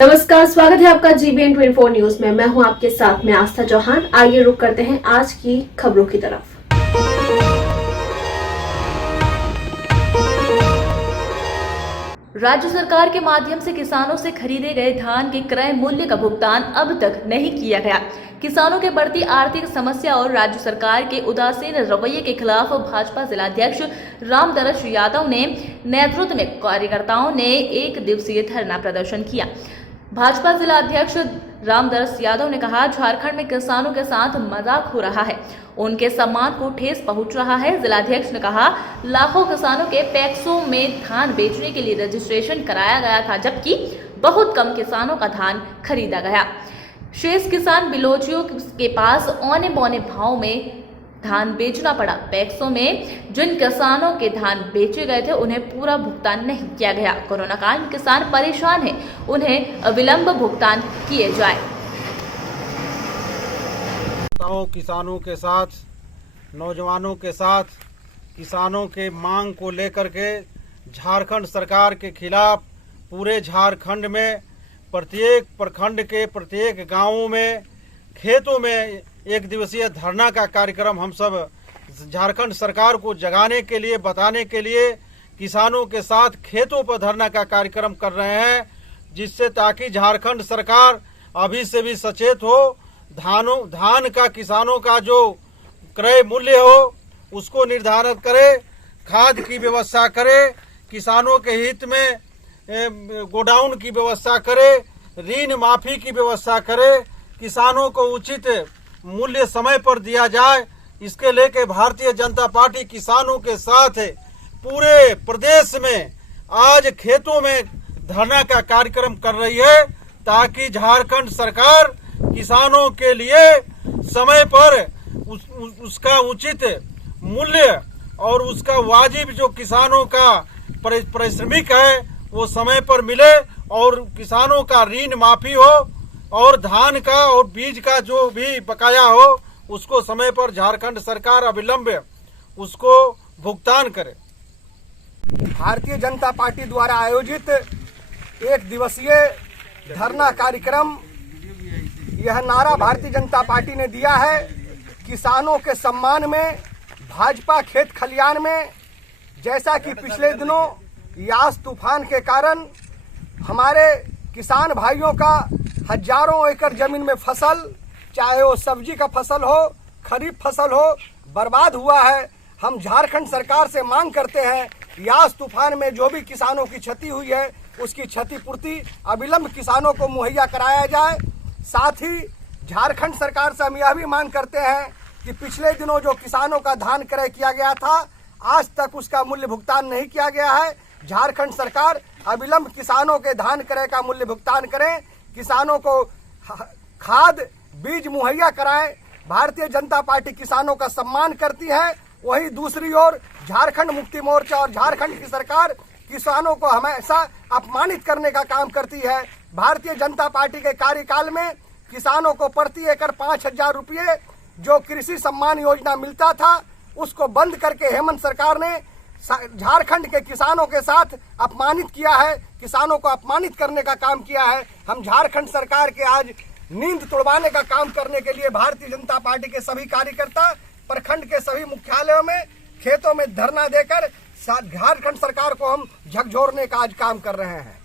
नमस्कार, स्वागत है आपका GBN 24 न्यूज में। मैं हूं आपके साथ में आस्था चौहान। आइए रुक करते हैं आज की खबरों की तरफ। राज्य सरकार के माध्यम से किसानों से खरीदे गए धान के क्रय मूल्य का भुगतान अब तक नहीं किया गया। किसानों के बढ़ती आर्थिक समस्या और राज्य सरकार के उदासीन रवैये के खिलाफ भाजपा जिलाध्यक्ष रामदरस यादव ने नेतृत्व में कार्यकर्ताओं ने एक दिवसीय धरना प्रदर्शन किया। भाजपा जिला अध्यक्ष रामदरस यादव ने कहा, झारखंड में किसानों के साथ मजाक हो रहा है, उनके सम्मान को ठेस पहुंच रहा है। जिलाध्यक्ष ने कहा, लाखों किसानों के पैक्सों में धान बेचने के लिए रजिस्ट्रेशन कराया गया था, जबकि बहुत कम किसानों का धान खरीदा गया। शेष किसान बिलोचियों के पास औने पौने भाव में धान बेचना पड़ा। पैक्सों में जिन किसानों के धान बेचे गए थे उन्हें पूरा भुगतान नहीं किया गया। कोरोना काल में किसान परेशान हैं, उन्हें अविलंब भुगतान किए जाए। किसानों के साथ, नौजवानों के साथ, किसानों के मांग को लेकर के झारखंड सरकार के खिलाफ पूरे झारखंड में प्रत्येक प्रखंड के प्रत्येक गांवों में, खेतों में एक दिवसीय धरना का कार्यक्रम हम सब झारखंड सरकार को जगाने के लिए, बताने के लिए किसानों के साथ खेतों पर धरना का कार्यक्रम कर रहे हैं, जिससे ताकि झारखंड सरकार अभी से भी सचेत हो, धान का किसानों का जो क्रय मूल्य हो उसको निर्धारित करे, खाद की व्यवस्था करे, किसानों के हित में गोडाउन की व्यवस्था करे, ऋण माफी की व्यवस्था करे, किसानों को उचित मूल्य समय पर दिया जाए। इसके लेके भारतीय जनता पार्टी किसानों के साथ पूरे प्रदेश में आज खेतों में धरना का कार्यक्रम कर रही है, ताकि झारखंड सरकार किसानों के लिए समय पर उसका उचित मूल्य और उसका वाजिब जो किसानों का पारिश्रमिक है वो समय पर मिले और किसानों का ऋण माफी हो और धान का और बीज का जो भी बकाया हो उसको समय पर झारखंड सरकार अविलंब उसको भुगतान करे। भारतीय जनता पार्टी द्वारा आयोजित एक दिवसीय धरना कार्यक्रम, यह नारा भारतीय जनता पार्टी ने दिया है, किसानों के सम्मान में भाजपा खेत खलियान में। जैसा कि पिछले दिनों यास तूफान के कारण हमारे किसान भाइयों का हजारों एकड़ जमीन में फसल, चाहे वो सब्जी का फसल हो, खरीफ फसल हो, बर्बाद हुआ है। हम झारखंड सरकार से मांग करते हैं, यास तूफान में जो भी किसानों की क्षति हुई है उसकी क्षतिपूर्ति अविलंब किसानों को मुहैया कराया जाए। साथ ही झारखंड सरकार से हम यह भी मांग करते हैं कि पिछले दिनों जो किसानों का धान क्रय किया गया था, आज तक उसका मूल्य भुगतान नहीं किया गया है। झारखंड सरकार अविलंब किसानों के धान क्रय का मूल्य भुगतान करें, किसानों को खाद बीज मुहैया कराएं। भारतीय जनता पार्टी किसानों का सम्मान करती है, वहीं दूसरी ओर झारखंड मुक्ति मोर्चा और झारखंड की सरकार किसानों को हमेशा अपमानित करने का काम करती है। भारतीय जनता पार्टी के कार्यकाल में किसानों को प्रति एकड़ 5,000 रुपये जो कृषि सम्मान योजना मिलता था उसको बंद करके हेमंत सरकार ने झारखंड के किसानों के साथ अपमानित किया है, किसानों को अपमानित करने का काम किया है। हम झारखंड सरकार के आज नींद तोड़वाने का काम करने के लिए भारतीय जनता पार्टी के सभी कार्यकर्ता प्रखंड के सभी मुख्यालयों में, खेतों में धरना देकर झारखंड सरकार को हम झकझोरने का आज काम कर रहे हैं।